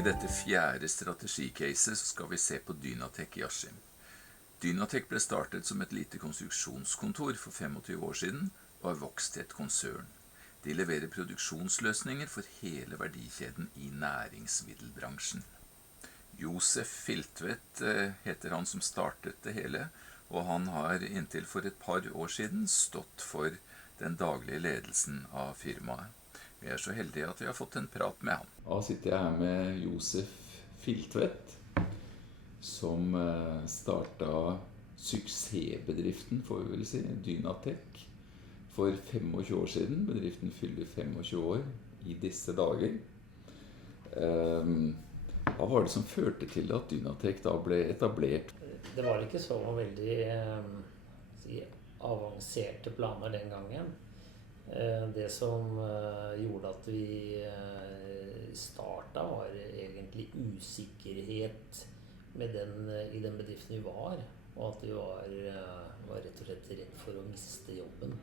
I dette fjerde strategicaset så skal vi se på Dynatec i Askim. Dynatec ble startet som et lite konstruksjonskontor for 25 år siden og har vokst til et konsern. De leverer produksjonsløsninger for hele verdikjeden i næringsmiddelbransjen. Josef Filtvedt heter han som startet det hele, og han har inntil for et par år siden stått for den daglige ledelsen av firmaet. Vi er så heldige at vi har fått en prat med han. Da sitter jeg her med Josef Filtvedt, som startet suksessbedriften, får vi vel si, Dynatec, for 25 år siden. Bedriften fyller 25 år i disse dager. Hva var det som førte til at Dynatec da ble etablert? Det var ikke så veldig avanserte planer den gangen. Det som gjorde at vi startet var egentlig usikkerhet i den bedriften vi var, og at vi var rett og slett redd for å miste jobben.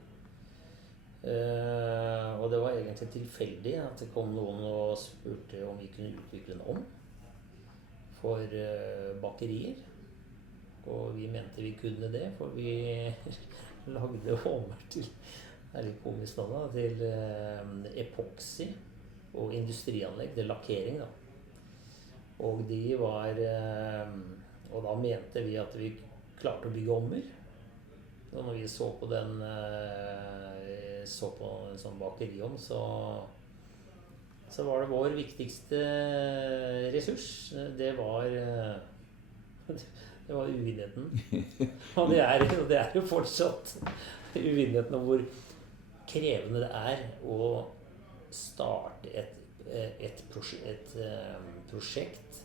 Og det var egentlig tilfeldig at det kom noen og spurte om vi kunne utvikle en ovn for bakerier. Og vi mente vi kunne det, for vi lagde ovner til litt komisk da, til epoxy og industrianlegg, det lakkering da. Og da mente vi at vi klarte å bygge ovner. Og når vi så på en sånn bakeriovn, så var det vår viktigste ressurs. Det var uvidenheten. Og det er jo fortsatt uvidenheten om hvor krevende det er å starte et prosjekt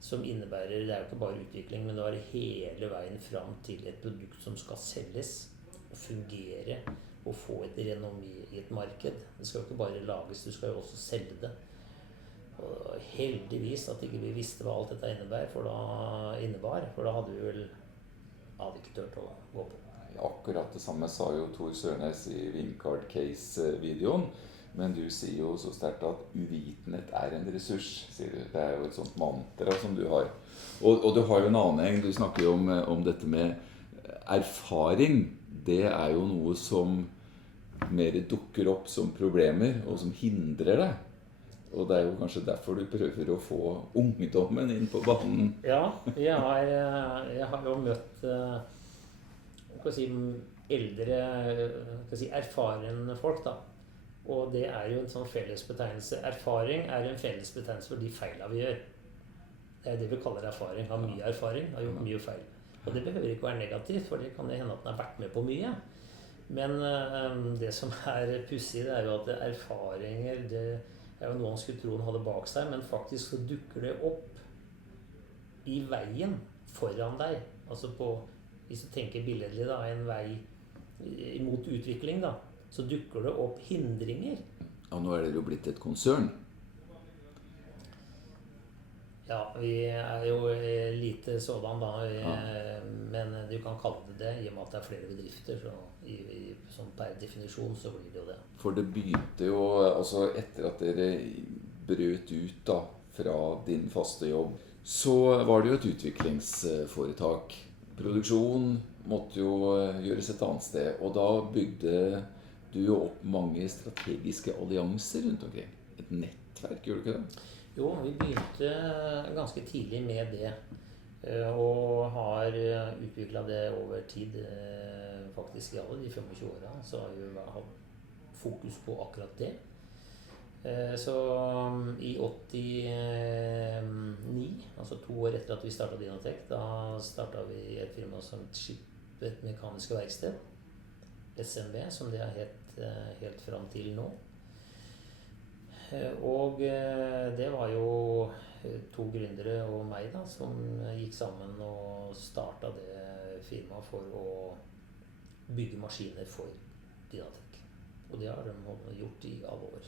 som innebærer, det er jo ikke bare utvikling, men det er hele veien fram til et produkt som skal selges og fungere og få et renommé i et marked. Det skal jo ikke bare lages, du skal jo også selge det. Og heldigvis at ikke vi visste hva alt dette innebar, for da hadde vi vel ikke tørt å gå på. Akkurat det samme sa jo Tor Sørnes i Wingcard Case-videoen, men du sier jo så sterkt at uvitenhet er en ressurs, sier du. Det er jo et sånt mantra som du har. Og du har jo en annen, du snakker jo om dette med erfaring. Det er jo noe som mer dukker opp som problemer, og som hindrer deg. Og det er jo kanskje derfor du prøver å få ungdommen inn på banen. Ja, jeg har jo møtt eldre, erfarne folk da. Og det er jo en sånn fellesbetegnelse. Erfaring er en fellesbetegnelse for de feilene vi gjør. Det er det vi kaller erfaring. Har mye erfaring, har gjort mye feil. Og det behøver ikke være negativt, for det kan det hende at den har vært med på mye. Men det som er pussig, det er jo at erfaringer, det er jo noe han skulle tro han hadde bak seg, men faktisk så dukker det opp i veien foran deg. Altså hvis du tenker billedlig da, en vei mot utvikling da, så dukker det opp hindringer. Og nå er det jo blitt et konsern. Ja, vi er jo lite sådan da, men du kan kalle det det, i og med at det er flere bedrifter, så sånn per definisjon så blir det jo det. For det begynte jo, altså etter at dere brøt ut da, fra din faste jobb, så var det jo et utviklingsforetak. Produksjon måtte jo gjøres et annet sted, og da bygde du jo opp mange strategiske allianser rundt omkring. Et nettverk, gjør du ikke det? Jo, vi begynte ganske tidlig med det, og har utviklet det over tid, faktisk i alle de 25 årene, så har vi hatt fokus på akkurat det. Så i 89, altså 2 år etter at vi startet Dynatec, da startet vi et firma som Skipet Mekaniske Verksted, SMV, som det har hett helt fram til nå. Og det var jo 2 gründere og meg da, som gikk sammen og startet det firmaet for å bygge maskiner for Dynatec. Og det har de gjort i alle år.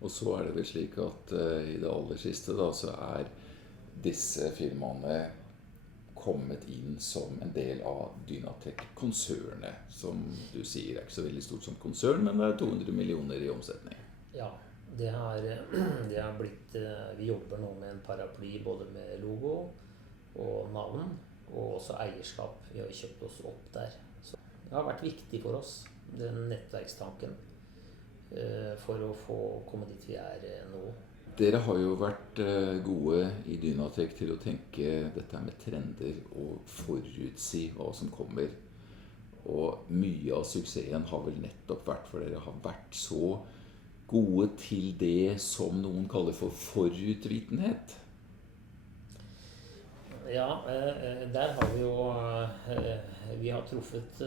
Og så er det vel slik at i det aller siste da, så er disse firmaene kommet inn som en del av Dynatec-konsernet, som du sier er ikke så veldig stort som konsern, men det er 200 millioner i omsetning. Ja, Det har, det har blitt Vi jobber nå med en paraply både med logo og navn, og også eierskap. Vi har kjøpt oss opp der. Så det har vært viktig for oss, den nettverkstanken, for å få komme dit vi er nå. Dere har jo vært gode i Dynatec til å tenke dette med trender og forutsi hva som kommer. Og mye av suksessen har vel nettopp vært for dere har vært så gode til det som noen kaller for forutvitenhet. Ja, der har vi jo vi har truffet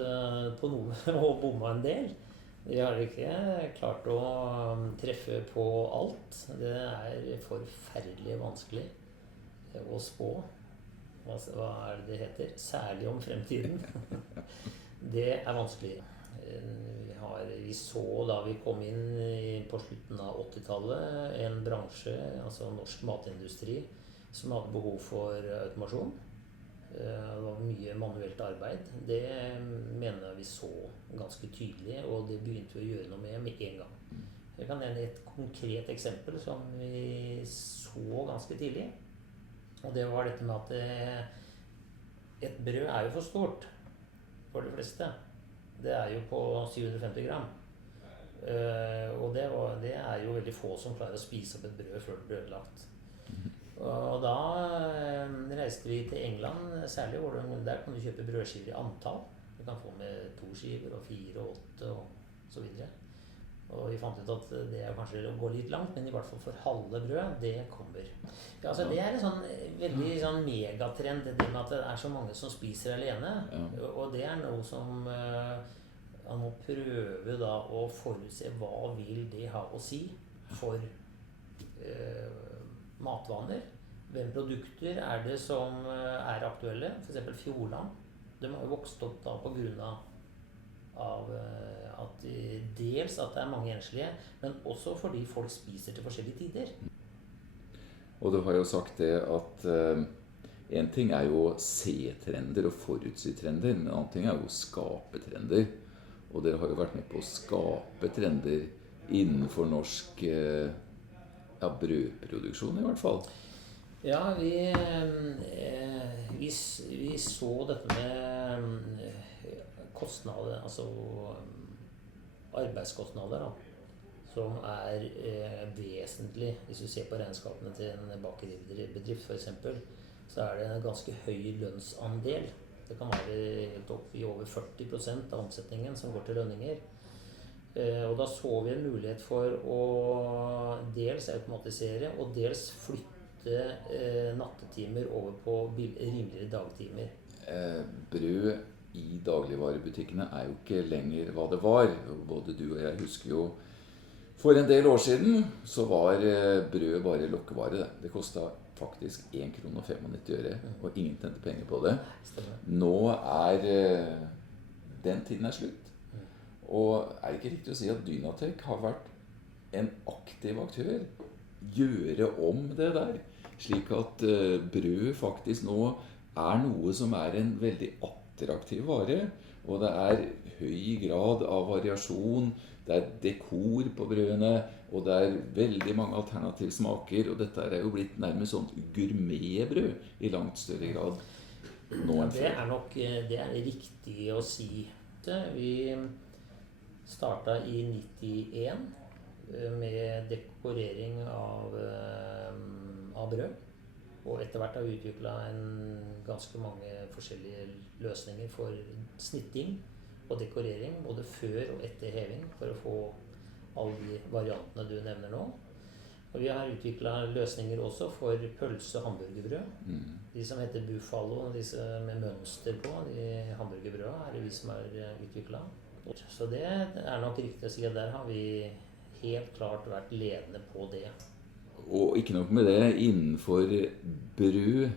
på noe og bomma en del. Vi har ikke klart å treffe på alt. Det er forferdelig vanskelig å spå. Hva er det heter? Særlig om fremtiden. Det er vanskelig. Vi så da vi kom inn på slutten av 80-tallet en bransje, altså norsk matindustri, som hadde behov for automasjon. Det var mye manuelt arbeid. Det mener jeg vi så ganske tydelig, og det begynte vi å gjøre noe med en gang. Jeg kan nevne et konkret eksempel som vi så ganske tidlig. Og det var dette med at et brød er jo for stort for de fleste. Det er jo på 750 gram. Og det er jo veldig få som klarer å spise opp et brød før det blir ødelagt. Og da reiste vi til England, særlig hvor der kan du kjøpe brødskiver i antall. Du kan få med 2 skiver og 4 og 8 og så videre. Og vi fant ut at det er kanskje å gå litt langt, men i hvert fall for halve brød, det kommer. Ja, altså det er en sånn veldig sånn megatrend, det med at det er så mange som spiser alene. Og det er noe som man må prøve da å forutse hva vil det ha å si for matvaner. Hvem produkter er det som er aktuelle? For eksempel Fjordland. De har vokst opp da på grunn av at dels at det er mange enslige, men også fordi folk spiser til forskjellige tider. Og du har jo sagt det at en ting er jo å se trender og forutsi trender, men en annen ting er jo å skape trender. Og dere har jo vært med på å skape trender innenfor norsk brødproduksjon i hvert fall. Ja, vi så dette med kostnader, altså arbeidskostnader da, som er vesentlig. Hvis du ser på regnskapene til en bakeribedrift for eksempel, så er det en ganske høy lønnsandel. Det kan være helt opp i over 40% av omsetningen som går til lønninger. Og da så vi en mulighet for å dels automatisere og dels flytte nattetimer over på rimeligere dagtimer. Brød i dagligvarebutikkene er jo ikke lenger hva det var. Både du og jeg husker jo for en del år siden så var brød bare lokkevare. Det kostet faktisk 1,95 kroner, og ingen tjente penger på det. Nå den tiden er slutt. Og er det ikke riktig å si at Dynatec har vært en aktiv aktør? Gjøre om det der, slik at brød faktisk nå er noe som er en veldig attraktiv vare, og det er høy grad av variasjon, det er dekor på brødene, og det er veldig mange alternative smaker, og dette er jo blitt nærmest sånn gourmetbrød i langt større grad nå enn før. Det er riktig å si. Vi startet i 91 med dekorering av brød, og etter hvert har vi utviklet ganske mange forskjellige løsninger for snitting og dekorering, både før og etter heving, for å få alle de variantene du nevner nå. Og vi har utviklet løsninger også for pølse- og hamburgerbrød. De som heter Buffalo, disse med mønster på, de hamburgerbrødene er det vi som har utviklet. Så det er nok riktig å si at der har vi helt klart vært ledende på det. Og ikke nok med det, innenfor brød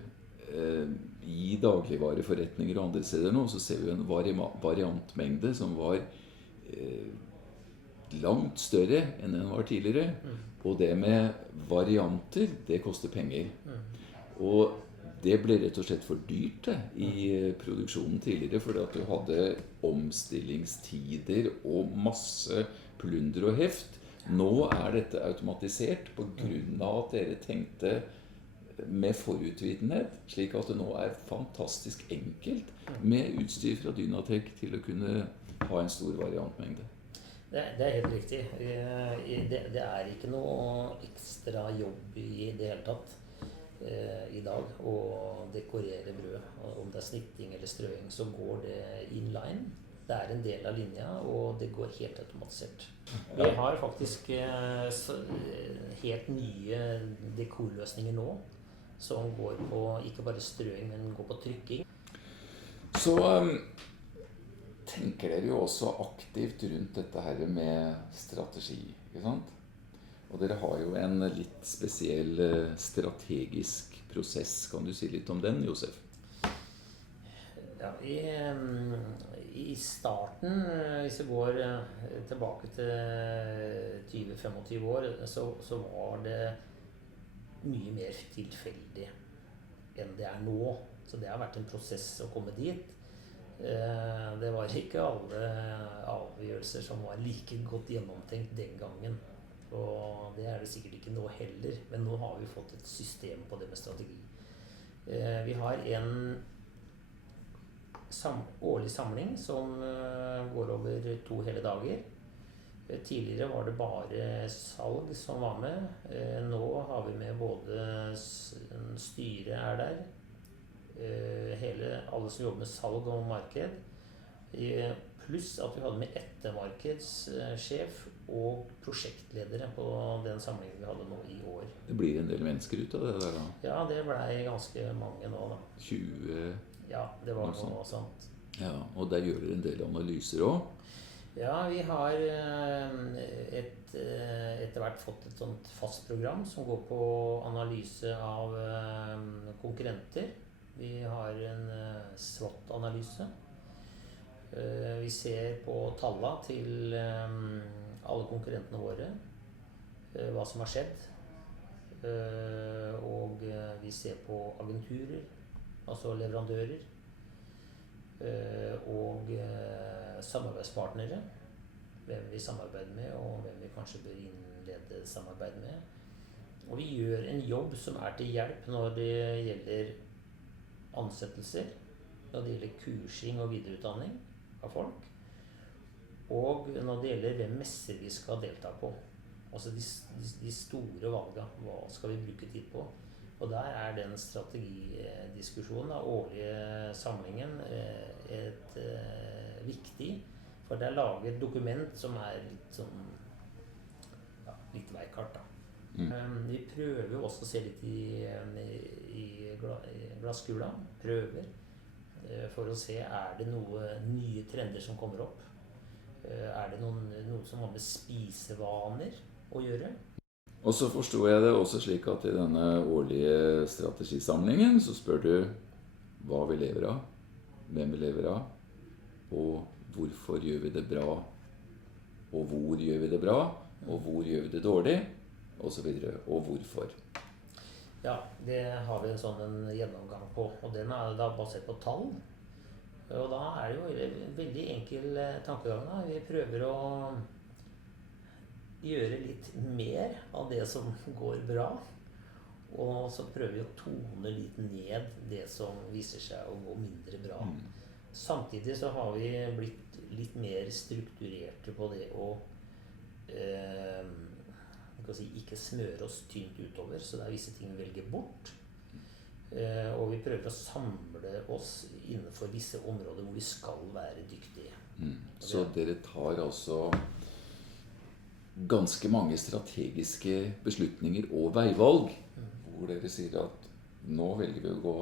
i dagligvareforretninger og andre steder nå, så ser vi en variantmengde som var langt større enn den var tidligere. Og det med varianter, det koster penger. Og det ble rett og slett for dyrt i produksjonen tidligere, fordi at du hadde omstillingstider og masse plunder og heft Nå dette automatisert på grunn av at dere tenkte med forutvidenhet, slik at det nå fantastisk enkelt med utstyr fra Dynatec til å kunne ha en stor variantmengde. Det helt riktig. Det ikke noe ekstra jobb i det hele tatt i dag å dekorere brød. Om det snitting eller strøing, så går det inline. Det en del av linja, og det går helt automatisert. Vi har faktisk helt nye dekorløsninger nå, som går på ikke bare strøing, men går på trykking. Så tenker dere jo også aktivt rundt dette her med strategi, ikke sant? Og dere har jo en litt spesiell strategisk prosess. Kan du si litt om den, Josef? Ja, i starten, hvis vi går tilbake til 20-25 år, så var det mye mer tilfeldig enn det nå. Så det har vært en prosess å komme dit. Det var ikke alle avgjørelser som var like godt gjennomtenkt den gangen. Og det det sikkert ikke nå heller, men nå har vi fått et system på det med strategi. Vi har en årlig samling som går over 2 hele dager. Tidligere var det bare salg som var med. Nå har vi med både styret der, alle som jobber med salg og marked, pluss at vi hadde med ettermarkedssjef og prosjektledere på den samlingen vi hadde nå i år. Det blir en del mennesker ut av det der da? Ja, det ble ganske mange nå da. 20? Ja, det var noe sånt. Ja, og der gjør dere en del analyser også? Ja, vi har etter hvert fått et sånt fast program som går på analyse av konkurrenter. Vi har en SWOT-analyse. Vi ser på tallene til alle konkurrentene våre, hva som har skjedd. Og vi ser på agenturer, altså leverandører, og samarbeidspartnere, hvem vi samarbeider med, og hvem vi kanskje bør innlede samarbeid med. Og vi gjør en jobb som til hjelp når det gjelder ansettelser, når det gjelder kursing og videreutdanning av folk, og når det gjelder hvem messer vi skal delta på. Altså de store valgene, hva skal vi bruke tid på? Og der den strategidiskusjonen, den årlige samlingen, viktig, for det laget et dokument som litt sånn, ja, litt veikart da. Vi prøver også å se litt i glasskula, prøver, for å se, det noen nye trender som kommer opp? Det noe som har med spisevaner å gjøre? Og så forstår jeg det også slik at i denne årlige strategisamlingen så spør du hva vi lever av, hvem vi lever av, og hvorfor gjør vi det bra, og hvor gjør vi det bra, og hvor gjør vi det dårlig, og så videre, og hvorfor. Ja, det har vi en sånn gjennomgang på, og den da basert på tall. Og da det jo en veldig enkel tankegang da. Vi prøver å gjøre litt mer av det som går bra, og så prøver vi å tone litt ned det som viser seg å gå mindre bra. Samtidig så har vi blitt litt mer strukturerte på det å ikke smøre oss tynt utover, så det visse ting vi velger bort. Og vi prøver å samle oss innenfor visse områder hvor vi skal være dyktige. Så dere tar altså ganske mange strategiske beslutninger og veivalg, hvor dere sier at nå velger vi å gå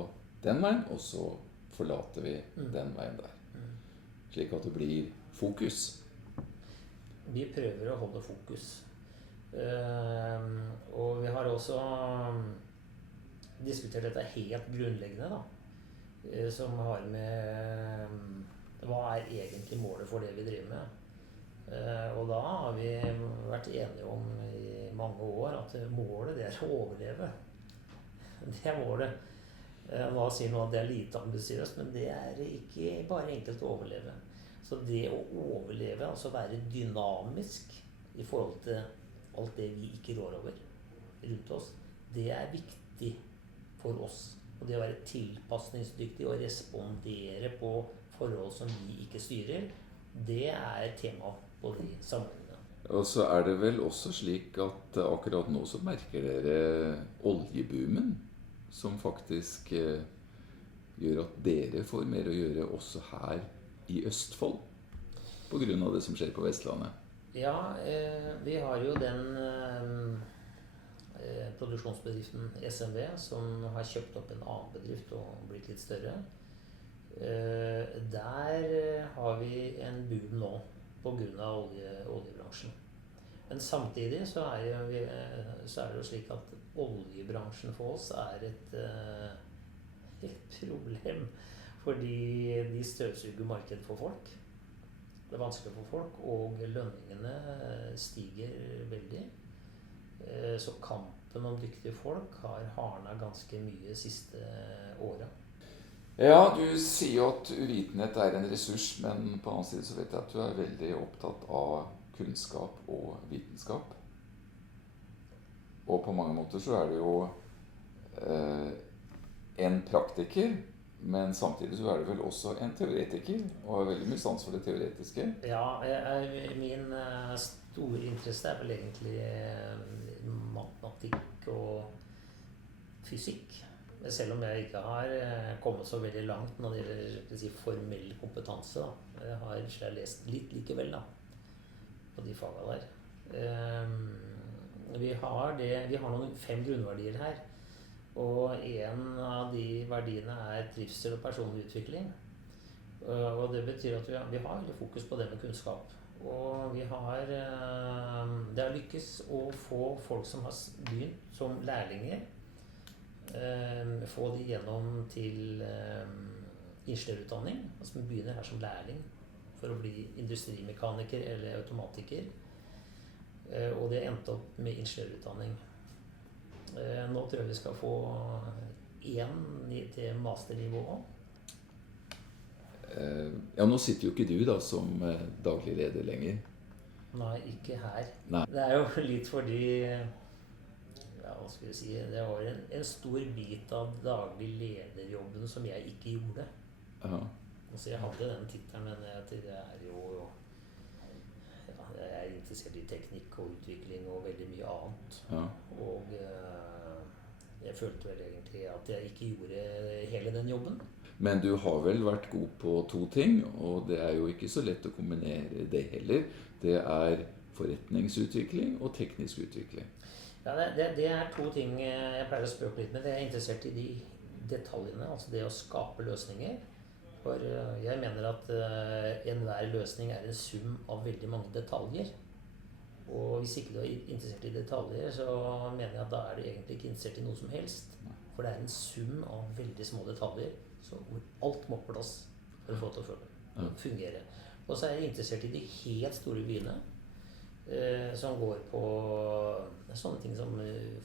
den veien, og så forlater vi den veien der. Slik at det blir fokus. Vi prøver å holde fokus. Og vi har også diskutert dette helt grunnleggende da, som har med hva egentlig målet for det vi driver med. Og da har vi vært enige om i mange år at målet det å overleve. Det målet. Nå sier noen at det lite ambisiøst, men det ikke bare enkelt å overleve. Så det å overleve, altså være dynamisk i forhold til alt det vi ikke rår over rundt oss, det er viktig for oss. Og det å være tilpasningsdyktig og respondere på forhold som vi ikke styrer, det er tema på de samlingene. Og så er det vel også slik at akkurat nå så merker dere oljeboomen, som faktisk gjør at dere får mer å gjøre også her i Østfold, på grunn av det som skjer på Vestlandet. Ja, vi har jo den produksjonsbedriften SMV som har kjøpt opp en annen bedrift og blitt litt større. Der har vi en boom nå på grunn av oljebransjen. Men samtidig så er det jo slik at oljebransjen for oss er et problem, fordi de støvsuger markedet for folk. Det er vanskelig for folk, og lønningene stiger veldig. Så kampen om dyktige folk har hardnet ganske mye siste året. Ja, du sier jo at uvitenhet er en ressurs, men på den annen side så vet jeg at du er veldig opptatt av kunnskap og vitenskap. Og på mange måter så er du jo en praktiker, men samtidig så er du vel også en teoretiker, og har veldig mye sans for det teoretiske. Ja, min store interesse er vel egentlig matematikk og fysikk. Selv om jeg ikke har kommet så veldig langt når det gjelder formell kompetanse. Da. Jeg har lest litt likevel da, på de fagene der. Vi har noen 5 grunnverdier her. Og en av de verdiene er trivsel og personlig utvikling. Og det betyr at vi har veldig fokus på det med kunnskap. Og det har lykkes å få folk som har begynt som lærlinger, få de gjennom til ingeniørutdanning, altså vi begynner her som lærling for å bli industrimekaniker eller automatiker, og det endte opp med ingeniørutdanning. Nå tror jeg vi skal få 1 til masternivå. Ja, nå sitter jo ikke du da som daglig leder lenger. Nei, ikke her. Nei. Det er jo litt fordi hva skal jeg si, det var en stor bit av daglig lederjobben som jeg ikke gjorde. Aha. Altså jeg hadde den tittelen, men det er jo jeg er interessert i teknikk og utvikling og veldig mye annet. Ja. Og jeg følte vel egentlig at jeg ikke gjorde hele den jobben. Men du har vel vært god på 2 ting, og det er jo ikke så lett å kombinere det heller. Det er forretningsutvikling og teknisk utvikling. Ja, det er 2 ting jeg pleier å spøke litt med. Jeg er interessert i de detaljene, altså det å skape løsninger. For jeg mener at enhver løsning er en sum av veldig mange detaljer. Og hvis ikke du er interessert i detaljer, så mener jeg at da er du egentlig ikke interessert i noe som helst. For det er en sum av veldig små detaljer, så hvor alt må på plass for å få det til å fungere. Og så er jeg interessert i de helt store byene, som går på sånne ting som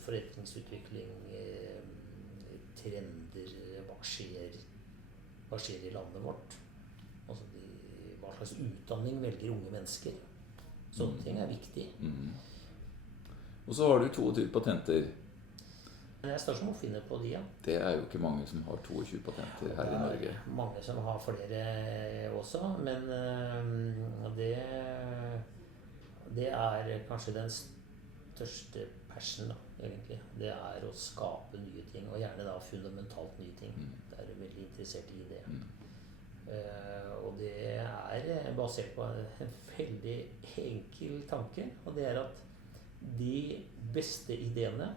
forretningsutvikling, trender, hva skjer i landet vårt. Altså hva slags utdanning velger unge mennesker. Sånne ting er viktig. Og så har du 22 patenter. Jeg står som å finne på de, ja. Det er jo ikke mange som har 22 patenter her i Norge. Det er mange som har flere også, men det er kanskje den største passion, da, egentlig. Det er å skape nye ting, og gjerne da fundamentalt nye ting. Det er veldig interessert i det. Og det er basert på en veldig enkel tanke, og det er at de beste ideene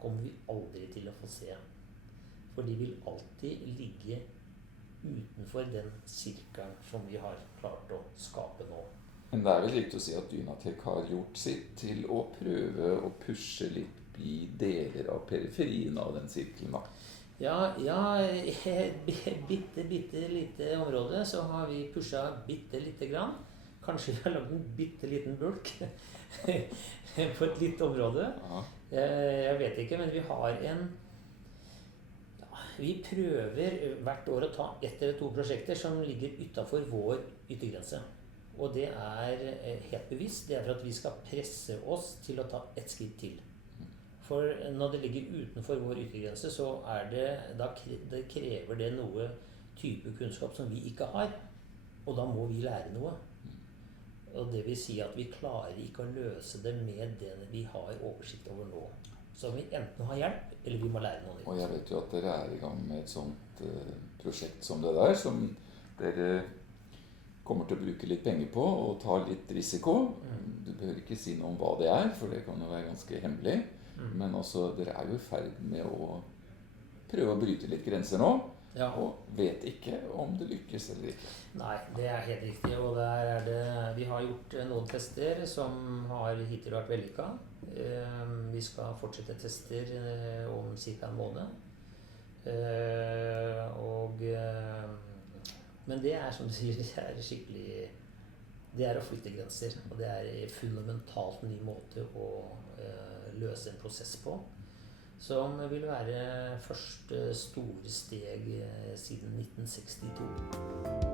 kommer vi aldri til å få se. For de vil alltid ligge utenfor den sirkelen som vi har klart å skape nå. Men det er vel riktig å si at Dynatec har gjort sitt til å prøve å pushe litt i deler av periferien av den sirkelen, da. Ja, i bitte lite område så har vi pushet bitte lite grann. Kanskje vi har lagd en bitte liten bulk på et litt område. Jeg vet ikke, men vi har vi prøver hvert år å ta 1 eller 2 prosjekter som ligger utenfor vår yttergrense. Og det er helt bevisst. Det er for at vi skal presse oss til å ta et skritt til. For når det ligger utenfor vår yttergrense, så det krever det noe type kunnskap som vi ikke har. Og da må vi lære noe. Og det vil si at vi klarer ikke å løse det med det vi har oversikt over nå. Så vi enten har hjelp, eller vi må lære noe nytt. Og jeg vet jo at dere er i gang med et sånt prosjekt som det der, som dere kommer til å bruke litt penger på og ta litt risiko. Du behøver ikke si noe om hva det er, for det kan jo være ganske hemmelig. Men altså, dere er jo i ferd med å prøve å bryte litt grenser nå, Ja. og vet ikke om det lykkes eller ikke. Nei, det er helt riktig. Og vi har gjort noen tester som har hittil vært vellykket. Vi skal fortsette tester om ca. en måned. Men det er som du sier, det er å flytte grenser. Og det er en fundamentalt ny måte å løse en prosess på. Som vil være første store steg siden 1962.